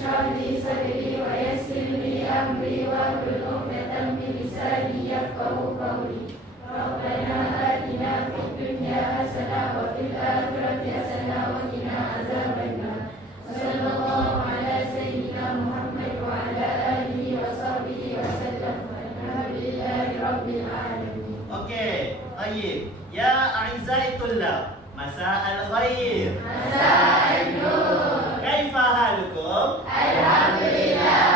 اشرح لي صدري ويسر لي أمري واحلل عقدة من لساني يفقهوا قولي. ربنا آتنا في الدنيا حسنة وفي الآخرة حسنة وقنا عذاب النار. صلى الله على سيدنا محمد وعلى آله وصحبه وسلم والحمد لله رب العالمين. Okey, baik. Ya a'izza'i tullab, masa'al khair. مساء النور. Kaifa halukum? Alhamdulillah.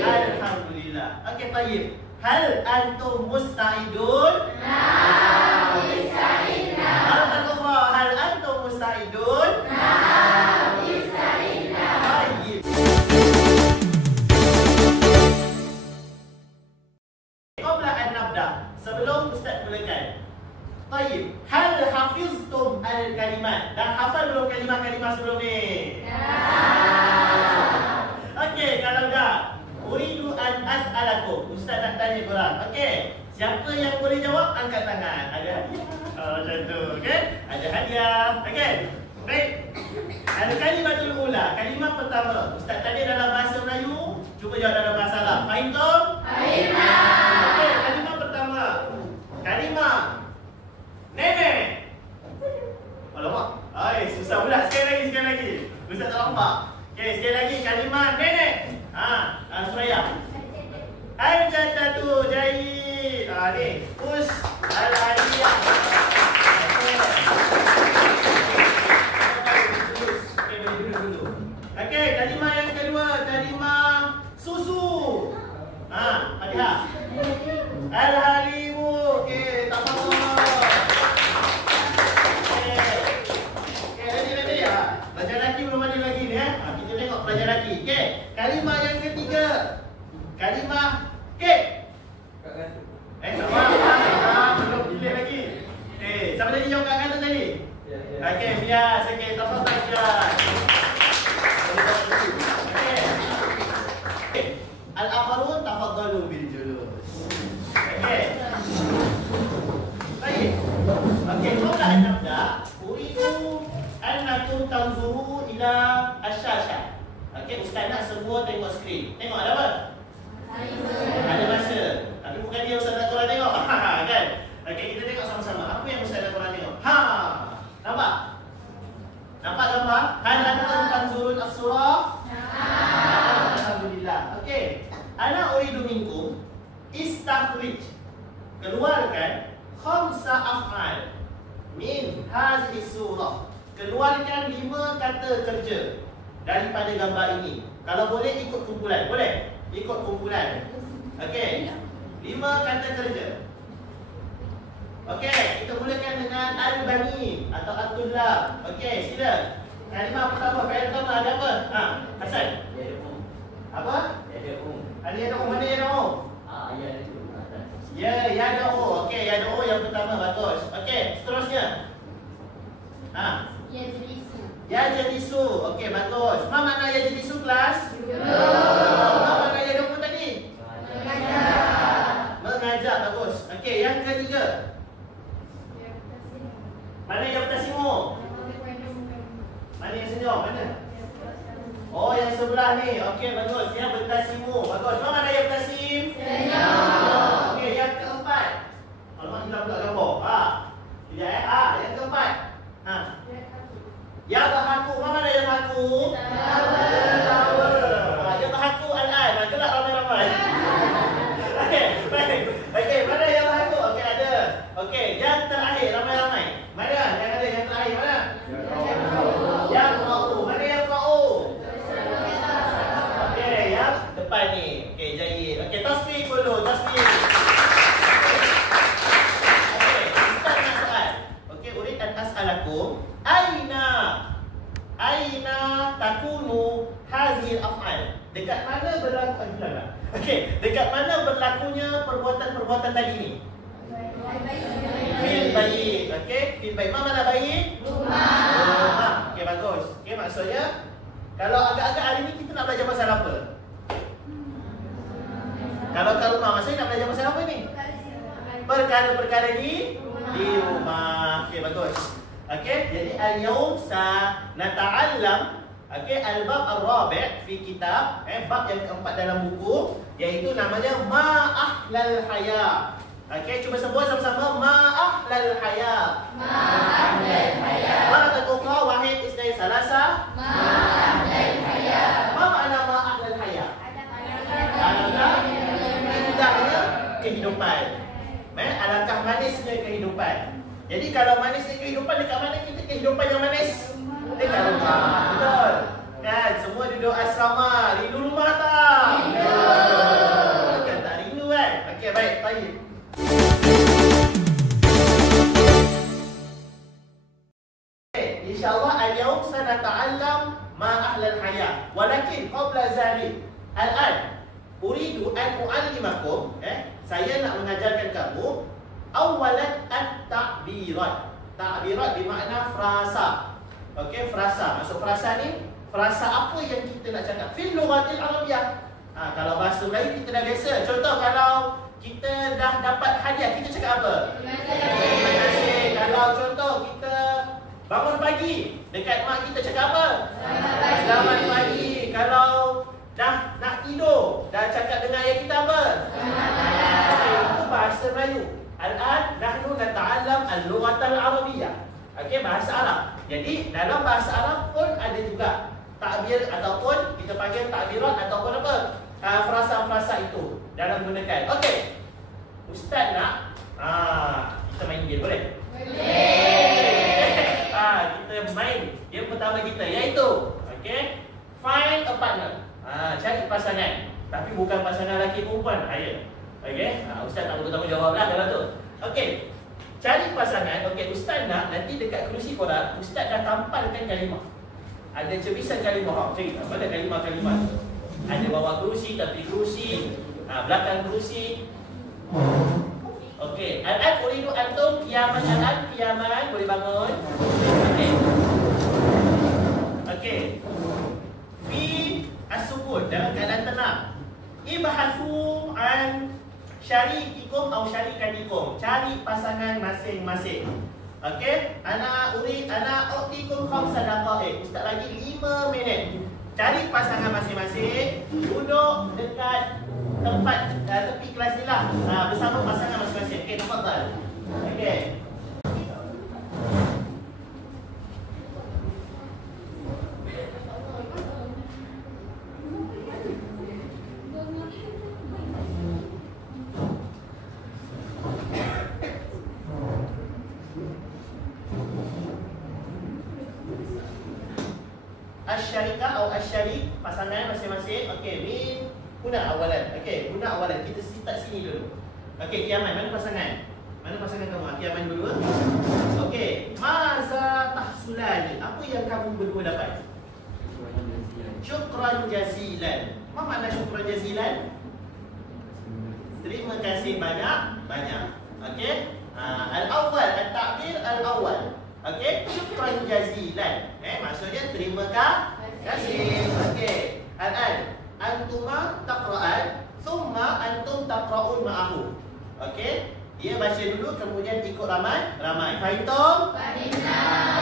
Alhamdulillah. Okey, baik. Hal antum musta'idun? Na'am, ista'inna. Maratan ukhra, hal antum musta'idun? Na'am, ista'inna. Baik. Qabla an nabda, sebelum Ustaz mulakan. Baik. Hal hafiztum al-kalimat? Dah hafal belum kalimah-kalimah sebelum ni? Okey, kalau dah, uridu an as'alakum. Ustaz nak tanya korang. Okey, siapa yang boleh jawab angkat tangan. Ada hadiah. Macam tu, okey? Ada hadiah. Okey. Baik. Ada kalimatul ula. Kalimah pertama. Ustaz tanya dalam bahasa Melayu, cuba jawab dalam bahasa Arab. Fahim tu? Fahimah. Okey, kalimah pertama. Kalimah nenek. Alamak. Ai, susah pula. Sekali lagi. Ustaz tak nampak. Okey, sekali lagi kalimah nenek. Suraya. Al-jadatu jahid. Ni. Push al-aliyah. Okey, duduk. Okey, kalimah yang kedua. Kalimah susu. Fatihah. Al-halimu. Okey, tak apa. Okey, ya. Pelajar lelaki belum ada lagi ni. Kita tengok pelajar lelaki. Okey, kalimah yang ketiga. Kalimah kek. Belum pilih lagi. Siapa tadi jawab kat kantor tadi? Okey, biar. Okey, tafadhal biar. Okey. Al-akharun tafadhalu bil julus. Okey. Baik. Okey, qabla an nabda, uridu annakum tanzuru ila asy-syashah. Okey, ustaz nak semua tengok skrin. Tengok ada apa? Ada masa. Tapi bukan dia ustaz nak korang tengok. Kan? Okey, kita tengok sama-sama. Apa yang ustaz nak korang tengok? Nampak? Nampak gambar? Hal antum tanzurun as-surah? Alhamdulillah. Okey. Ana uridu minkum istakhrij. Keluarkan khamsa af'al min hadhihi surah. Keluarkan 5 kata kerja daripada gambar ini. Kalau boleh ikut kumpulan. Boleh? Ikut kumpulan. Okey. 5 kata kerja. Okey, kita mulakan dengan al-bani atau at-tullab. Okey, sila. Kalimah pertama, fi'il pertama ada apa? Hasan. Apa? Ada yad'u. Mana yad'u? Ya, yad'u. Okey, yad'u yang pertama bagus. Okey, seterusnya. Yajlisu. Okey, bagus. Apa makna yajlisu kelas? Apa makna yad'u tadi? Mengajak. Bagus. Okey, yang ketiga. Mana yang bertasimu? Mana yang senyum? Mana? Oh, yang sebelah ni. Okey, bagus. Yang bertasimu. Bagus. Apa makna yang bertasim? Senyum. Okey, yang keempat. Alamak, hilang pula gambar. Tidak yang keempat. Ya bahaku. Apa makna ya bahaku? Tawa. Ya bahaku al-an. Gerak ramai-ramai. Okey, baik. Okey, mana yang bahaku? Okey, ada. Okey, yang terakhir ramai-ramai. Mana? Yang ada yang terakhir mana? Yang ra'u. Mana yang ra'u? Okey, yang depan ni. Okey, jahit. Okey, tasbih dulu, tasbih. Okey, Ustaz nak soal. Okey, urid an as'alakum aina takunu hadhil af'al. Dekat mana berlaku Okey, dekat mana berlakunya perbuatan-perbuatan tadi ni? Fil baik. Okey, fil baik. Mana mana baik? Rumah. Okey, bagus. Okey, maksudnya kalau agak-agak hari ni kita nak belajar pasal apa? Kalau kat rumah, maksudnya nak belajar pasal apa ni? Perkara-perkara di rumah. Okey, bagus. Okey, jadi al-yawm sa nata'allam Okey, al-bab ar-rabi' fi kitab, bab yang keempat dalam buku, iaitu namanya ma ahlal haya. Okey, cuba sebut sama-sama ma ahlal haya. Ma ahlal haya. Maratan ukhra, wahid, isnain, salasa. Ma ahlal haya. Ma makna ma ahlal haya? Alangkah indahnya kehidupan. Alangkah manisnya kehidupan. Jadi kalau manisnya kehidupan, dekat mana kita kehidupan yang manis? Dekat rumah. Betul. Kan semua duduk asrama, rindu rumah tak? Rindu. Kan tak rindu kan? Okey, baik, baik. InsyaAllah al-yawm sanata'allam ma ahlal haya. Walakin qabla zalik, al-an uridu an u'allimakum, saya nak mengajarkan kamu awalan at-ta'birat. Ta'birat bermakna frasa. Okey, frasa. Maksud frasa ni, frasa apa yang kita nak cakap? Fil lughatil arabiyyah. Kalau bahasa Melayu kita dah biasa. Contoh kalau kita dah dapat hadiah, kita cakap apa? Terima kasih. Kalau contoh kita bangun pagi, dekat mak kita cakap apa? Selamat pagi. Kalau dah nak tidur, dah cakap dengan ayah kita apa? Itu bahasa Melayu. Al-an nahnu nata'allam al-lughatal arabiyyah. Okey, bahasa Arab. Jadi dalam bahasa Arab pun ada juga takbir ataupun kita panggil takbirat ataupun apa? Frasa-frasa itu dalam gunakan. Okey. Ustaz nak kita main game boleh? Boleh. Kita main game pertama kita iaitu okey, find a partner. Cari pasangan. Tapi bukan pasangan lelaki perempuan. Ya. Okey. Ustaz tak bertanggungjawablah kalau tu. Okey. Cari pasangan. Okey, ustaz nak nanti dekat kerusi korang, ustaz dah tampalkan kalimah. Ada cebisan kalimah. Cari mana kalimah-kalimah tu? Ada bawah kerusi, tepi kerusi, belakang kerusi. Okey, al-an uridu antum qiyaman, al-an qiyaman, boleh bangun. Okey. Okey. Fi as-sukun, dalam keadaan tenang. Ibhathu an syarikikum atau syarikanikum. Cari pasangan masing-masing. Okey, ana u'tikum 5 daqaiq. Ustaz lagi 5 minit. Cari pasangan masing-masing, duduk dekat tempat tepi kelas ni lah, bersama pasangan masing-masing. Okey, tafadhal. Okey. Asy-syarika atau asy-syarik, pasangan masing-masing. Okey, min guna awalan. Okey, guna awalan. Kita start sini dulu. Okey, Kiaman, mana pasangan? Mana pasangan kamu? Kiaman dulu. Okey, maza tahsulani? Apa yang kamu berdua dapat? Syukran jazilan. Apa makna syukran jazilan? Terima kasih banyak-banyak. Okey. Al-awwal, at-ta'bir al-awwal. Okey, syukran jazilan. Maksudnya terima kasih. Okey. Al-an antuma taqra'an, thumma antum taqra'un ma'ahu. Okey. Dia baca dulu kemudian ikut ramai. Fahimtum? Fahimna.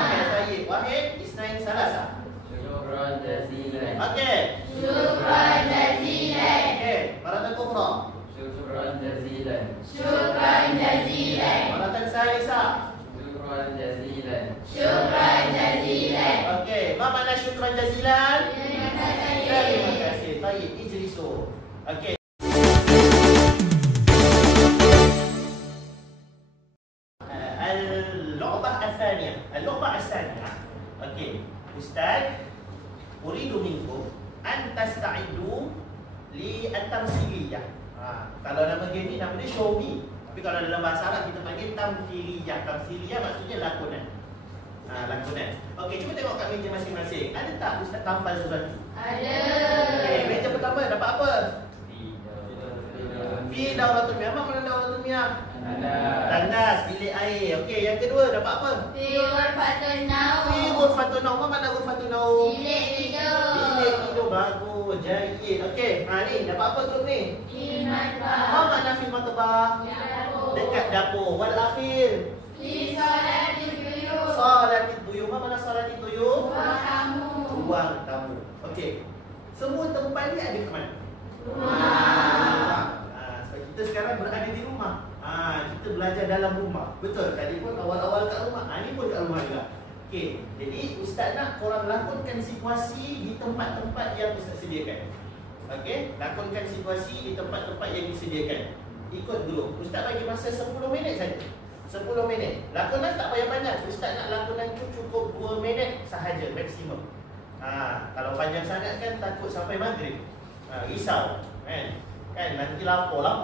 Okey, baik. Wahid, isnain, salasa. Syukran jazilan. Okey. Syukran jazilan. Okey, maratan ukhra. Syukran jazilan. Syukran jazilan. Maratan salisa. Syukran jazilan. Syukran jazilan. Okey, apa makna syukran jazilan? Terima kasih. Terima kasih. Baik, ijlisu. Okey. Al-lu'bah al-thaniyah. Al-lu'bah al-thaniyah. Okey. Ustaz, uridu minkum an tasta'iddu li at-tamthiliyah. Kalau nama game ni nama dia show me. Tapi kalau dalam bahasa Arab kita panggil tamthiliyah. Tamthiliyah maksudnya lakonan. Lakonan. Okey, cuba tengok kat meja masing-masing. Ada tak ustaz tampal sesuatu? Ada. Okey, meja pertama dapat apa? Fi dauratul miyah. Apa makna dauratul miyah? Tandas, bilik air. Okey, yang kedua dapat apa? Fi ghurfatun naum. Fi ghurfatun naum. Apa makna ghurfatun naum? Bilik tidur. Bilik tidur. Bagus, jahit. Okey, ni dapat apa grup ni? Fi Apa matbah. makna fi matbah? Dapur. Dekat dapur. Wal akhir. Fi salatil buyut. Salatit buyut. Apa makna salatit buyut? Ruang tamu. Ruang tamu. Okey. Semua tempat ni ada ke mana? Rumah. Sebab kita sekarang berada di rumah. Kita belajar dalam rumah. Betul. Tadi pun awal-awal kat rumah. Ni pun kat rumah juga. Okey. Jadi ustaz nak korang lakonkan situasi di tempat-tempat yang ustaz sediakan. Okey. Lakonkan situasi di tempat-tempat yang disediakan. Ikut dulu. Ustaz bagi masa 10 minit saja. 10 minit. Lakonan tak payah panjang. Ustaz nak lakonan tu cukup 2 minit sahaja maksimum. Kalau panjang sangat kan takut sampai maghrib. Risau kan nanti lapor tak?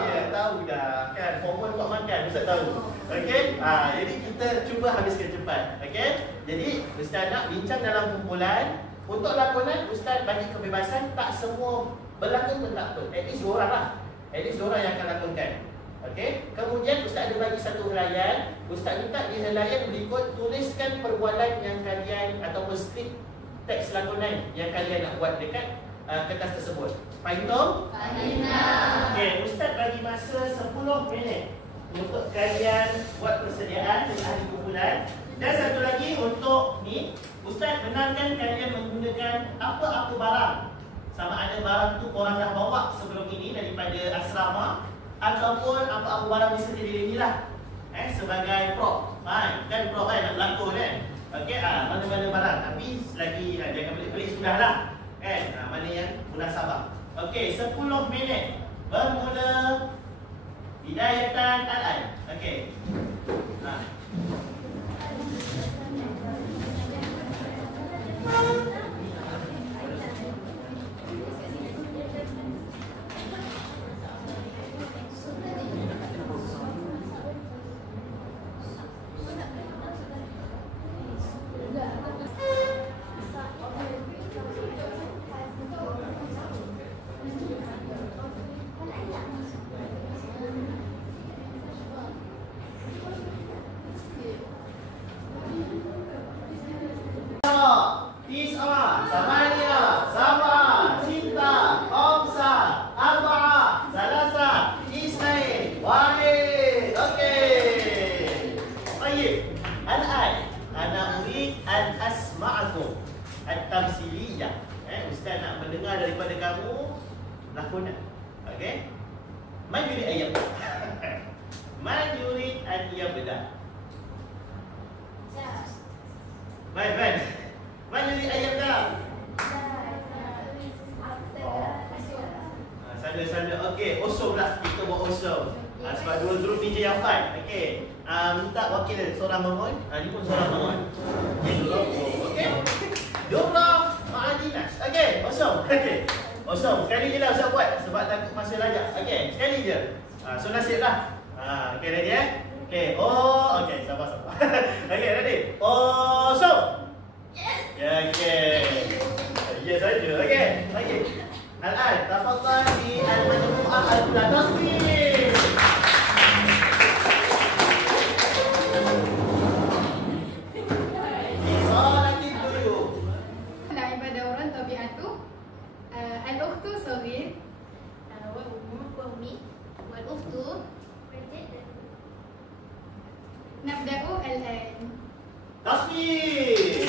Ya, tahu dah kan formal buat makan ustaz tahu. Okey, jadi kita cuba habiskan cepat. Okey, jadi ustaz nak bincang dalam kumpulan. Untuk lakonan ustaz bagi kebebasan, tak semua berlakon pun tak apa. At least 2 orang lah. At least 2 orang yang akan lakonkan. Okey, kemudian ustaz ada bagi satu helaian. Ustaz minta di helaian berikut tuliskan perbualan yang kalian ataupun skrip teks lakonan yang kalian nak buat dekat kertas tersebut. Faham? Faham. Okey, ustaz bagi masa 10 minit untuk kalian buat persediaan dengan ahli kumpulan. Dan satu lagi untuk ni, ustaz benarkan kalian menggunakan apa-apa barang. Sama ada barang tu korang dah bawa sebelum ini daripada asrama ataupun apa-apa barang di sekitar ini lah. Sebagai prop. Kan prop kan nak berlakon kan. Okey, mana-mana barang tapi lagi jangan pelik-pelik sudahlah. Mana yang munasabah. Okey, 10 minit. Bermula bidayatan al-an. Okey. Ustaz nak mendengar daripada kamu lakonan. Okey? Man yurid an yabda. Man yurid an yabda. Man yurid an yabda. Sana. Okey, osong lah. Kita buat osong. Sebab dua grup DJ yang fight. Okey. Minta wakil seorang memohon. Ni pun seorang memohon. Okey. Dora Ma'adinas. Okey, osong. Okey. Osong. Sekali je lah Ustaz buat sebab takut masa lajak. Okey, sekali je. So nasib lah. Okey, ready Okey. Okey, sabar. Okey, ready. Osong. Yes. Ya, okey. Ya saja. Okey. Al-an, tafadhal di al-majmu'ah al-ula tasbih. Isalatin tuyuk. Daripada orang tabiatu al-ukhtu saghir wal-ukhtu nabda'u al-an. Tasbih.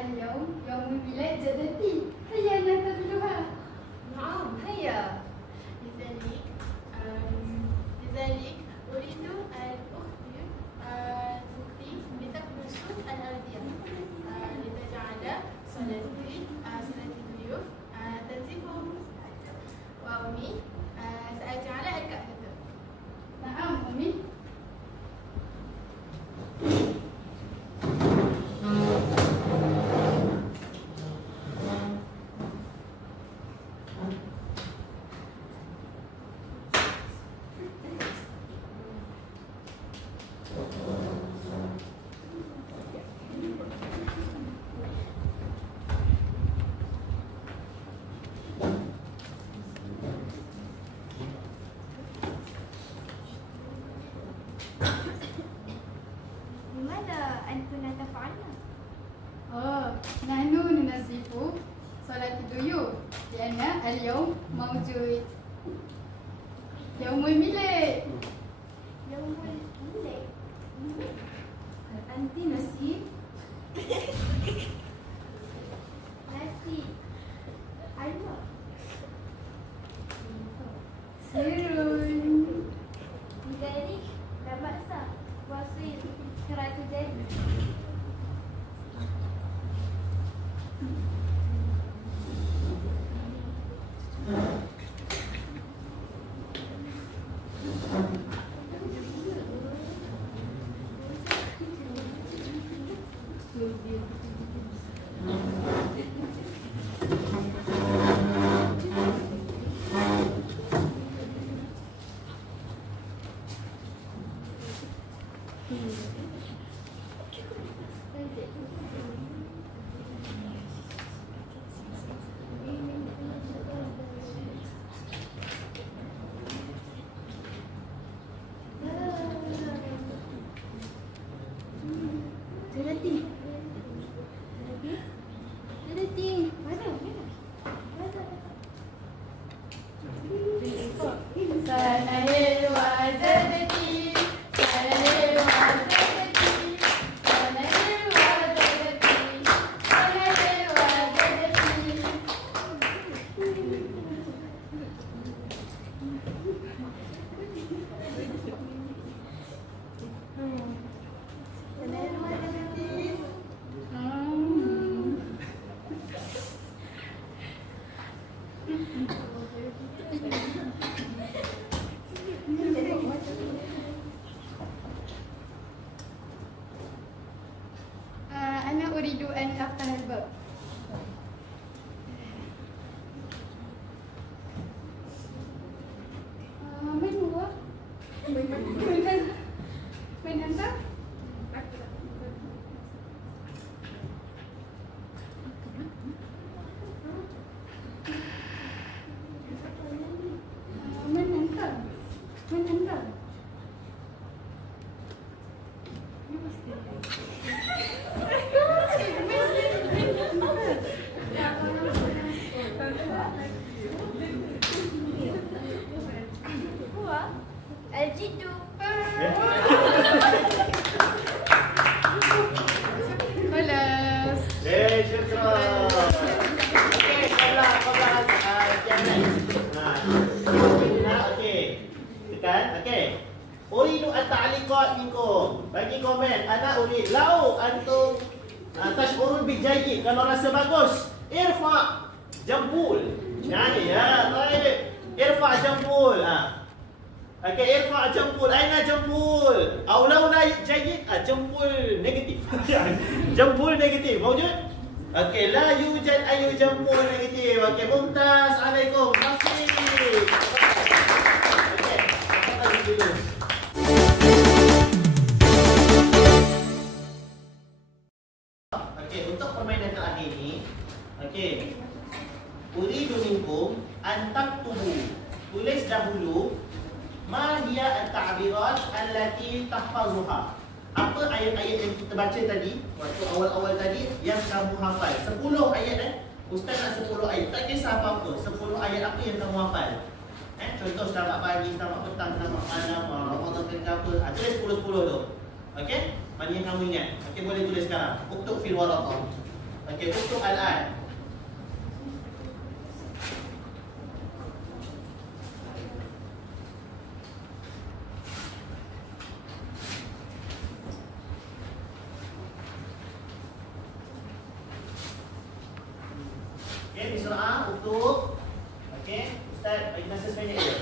اليوم يوم ميلاد الضيوف لأن اليوم موجود يوم الميلاد. يوم الميلاد. أنت نسيت؟ Nasi. Ayam. Sirun. Tiga ni dah masak. Puasa kerana jadi. أنا أريد أن أفتح الباب. من هو؟ من أنت؟ من أنت؟ هو الجد. خلاص. شكرا. Okey, qabla jangan. Okey. Tekan, okey. Uridu at-ta'liqat minkum. Bagi komen, ana urid lau antum tash'urun bil jayyid, kalau rasa bagus, irfa jambul. Yani ya, baik. Irfa jambul. Okey, irfa jambul. Aina jambul? Aw launa jayyid? Jambul negatif. Jambul negatif. Mawjud? Okey, la yujad ayu jambul negatif. Okey, mumtaz. Alaikum. Terima kasih. Okey, apa dulu? Okey, untuk permainan terakhir ni, okey. Uridu minkum an taktubu. Tulis dahulu ma hiya at-ta'birat allati tahfazuha. Apa ayat-ayat yang kita baca tadi waktu awal-awal tadi yang kamu hafal? 10 ayat Ustaz nak 10 ayat. Tak kisah apa-apa. 10 ayat apa yang kamu hafal? Contoh selamat pagi, selamat petang, selamat malam, Ramadan ke apa? Tulis 10-10 tu. Okey? Mana yang kamu ingat? Okey, boleh tulis sekarang. Uktub fil waraqah. Okey, uktub al-an. Okey, bismillah, uktub. Okey, Ustaz bagi masa sebanyak je.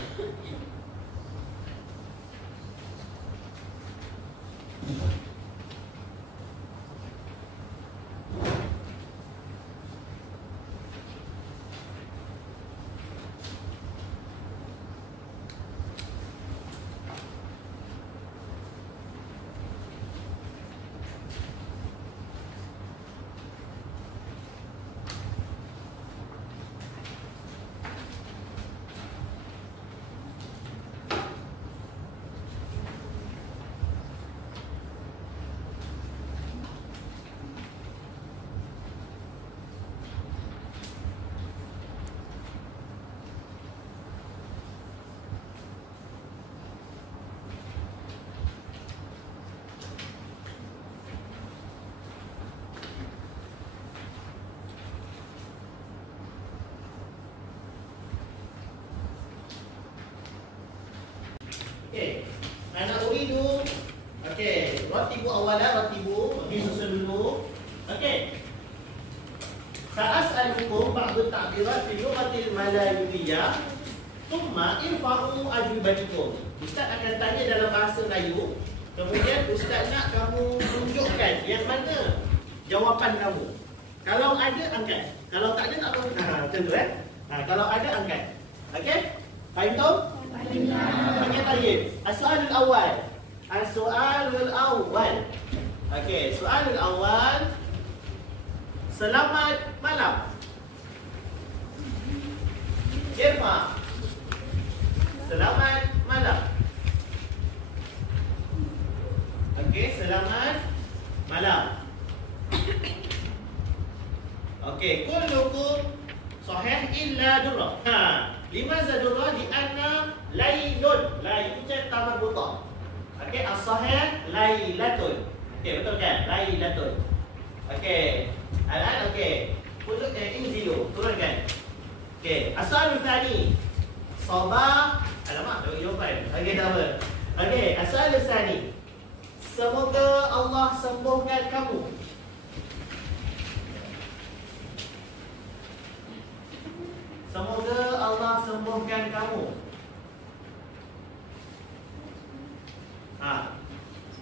Ratibu awalan, ratibu. Okey, susun dulu. Okey. Sa'as'alukum ba'du ta'birat fi lughatil malayiyah thumma irfa'u ajwibatikum. Ustaz akan tanya dalam bahasa Melayu, kemudian ustaz nak kamu tunjukkan yang mana jawapan kamu. Kalau ada, angkat. Kalau tak ada, tak apa. Macam tu kalau ada, angkat. Okey? Faham tu? Okey, tayyib. As-soalul awal. As-soalul awal. Okey, soalul awal. Selamat malam. Irfa. Selamat malam. Okey, selamat malam. Okey, kullukum sahih illa durrah. Limaza durrah? Di anna lailun. Lail itu tambah buta. Okey, as-sahih lailatun. Okey, betul kan? Lailatun. Okey. Al-an okey. Inzilu, turunkan. Okey, as-soalul tsani. Sabah. Alamak, tak jawapan. Okey, tak apa. Okey, as-soalul tsani. Semoga Allah sembuhkan kamu. Semoga Allah sembuhkan kamu.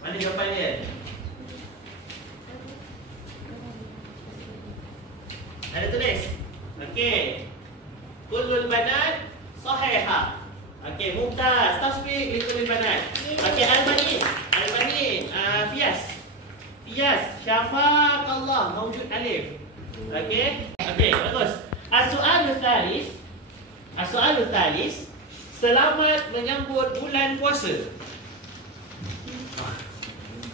Mana jawapan dia? Ada tulis. Okey. Kullul banat sahihah. Okey, mumtaz. Tasfiq li kullil banat. Okey, Al-Bani. Fiyas. Syafaqallah. Mawjud alif. Okey. Okey, bagus. As-soalul thalis. Selamat menyambut bulan puasa.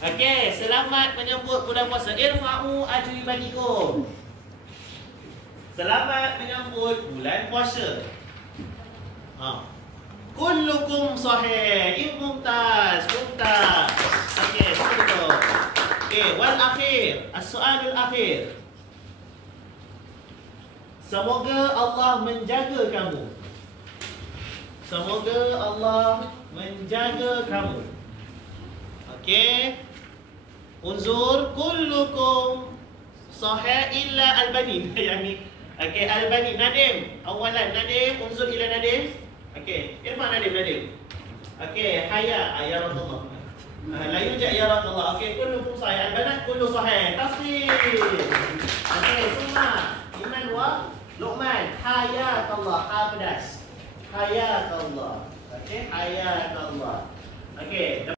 Okey, selamat menyambut bulan puasa. Irfa'u ajwibatikum. Selamat menyambut bulan puasa. Kullukum sahih. Mumtaz. Okey, betul. Okey, wal akhir. As-soalul akhir. Semoga Allah menjaga kamu. Semoga Allah menjaga kamu. Okey. Unzur kullukum sahih illa Al-Bani. Okey, Al-Bani. Nadim. Awalan Nadim. Unzur ila Nadim. Okey, Irfan Nadim. Okey, haya ya Rasulullah. La yujad ya Rasulullah. Okey, kullukum sahih. Al-banat kullu sahih. Tasfiq. Okey, semua. Iman wa Luqman. Hayakallah. Ha pedas. Hayakallah. Okey, hayakallah. Okey.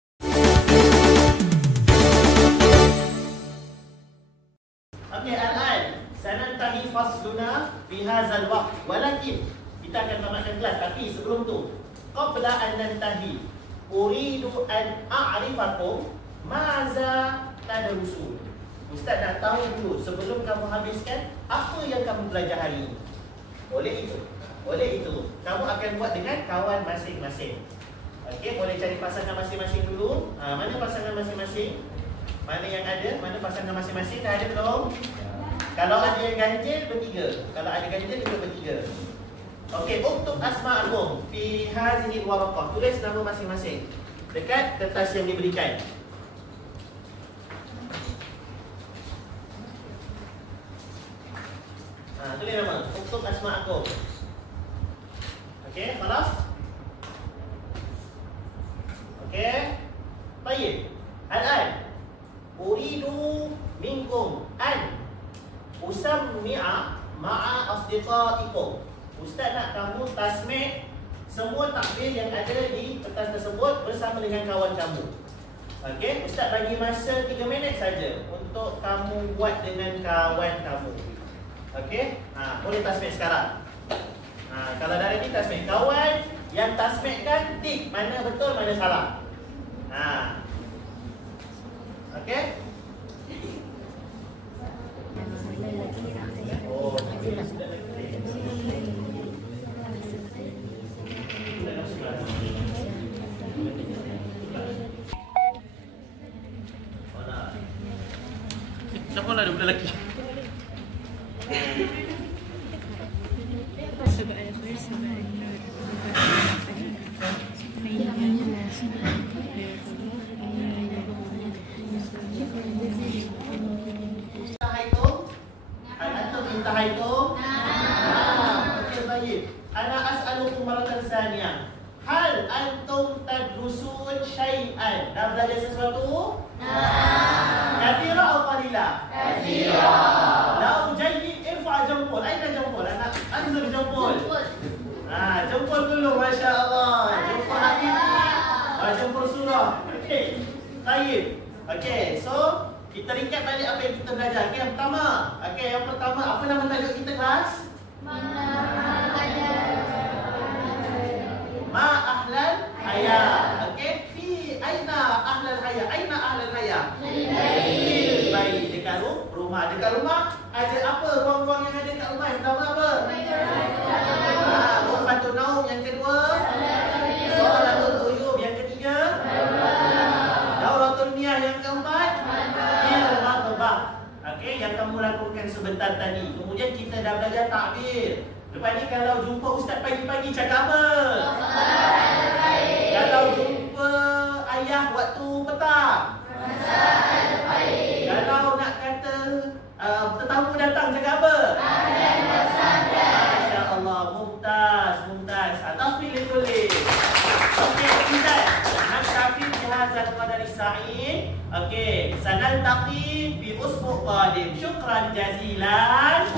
Okey, al-an sanantahi fasluna fi hadzal waqt. Walakin kita akan tamatkan kelas, tapi sebelum tu, qabla an nantahi, uridu an a'rifakum maza tadrusun. Ustaz nak tahu dulu sebelum kamu habiskan apa yang kamu belajar hari ini. Oleh itu, kamu akan buat dengan kawan masing-masing. Okey, boleh cari pasangan masing-masing dulu. Mana pasangan masing-masing? Mana yang ada? Mana pasangan masing-masing? Dah ada belum? Kalau ada yang ganjil, bertiga. Kalau ada ganjil, juga bertiga. Okey, uktub asma'akum fi hadhihi al-waraqah. Tulis nama masing-masing dekat kertas yang diberikan. Tulis nama. Uktub asma'akum. Okey, khalas? Okey. Baik. Al-an uridu minkum an usammi'a ma'a asdiqaikum. Ustaz nak kamu tasmi' semua takbir yang ada di kertas tersebut bersama dengan kawan kamu. Okey, Ustaz bagi masa 3 minit saja untuk kamu buat dengan kawan kamu. Okey? Boleh tasmi' sekarang. Kalau dah ready tasmi'. Kawan yang tasmi'kan tik mana betul mana salah. Okey? Oh, siapa lah ada budak lelaki? tadrusun syai'an. Dah belajar sesuatu? Kathira atau qalila? Kathira. Lau jayyid irfa' jempol. Aina jempol? Anak anzur jempol. Jempol dulu, Masya Allah. Jempol hadis. Jempol surah. Okey. Baik. Okey, so kita recap balik apa yang kita belajar. Okey, yang pertama. Okey, yang pertama, apa nama tajuk kita kelas? Ma ahlal haya. Okey, fi aina ahlal haya? Aina ahlal haya? Fil bait. Dekat rumah. Dekat rumah ada apa? Ruang-ruang yang ada dekat rumah. Yang pertama apa? Ghurfatun naum. Yang kedua? Shalatul uyub. Yang ketiga? Dauratul miyah. Yang keempat? Matbah. Okey, yang kamu lakukan sebentar tadi. Kemudian kita dah belajar takbir. Lepas ni kalau jumpa ustaz pagi-pagi cakap apa? Kalau jumpa ayah waktu petang, kalau nak kata tetamu datang cakap apa? Masya Allah, mumtaz. Tafsir boleh. Okey, kita naktafi bihadzal qadari sa'in. Okey, sanaltaqi fi usbu' qadim. Syukran jazilan.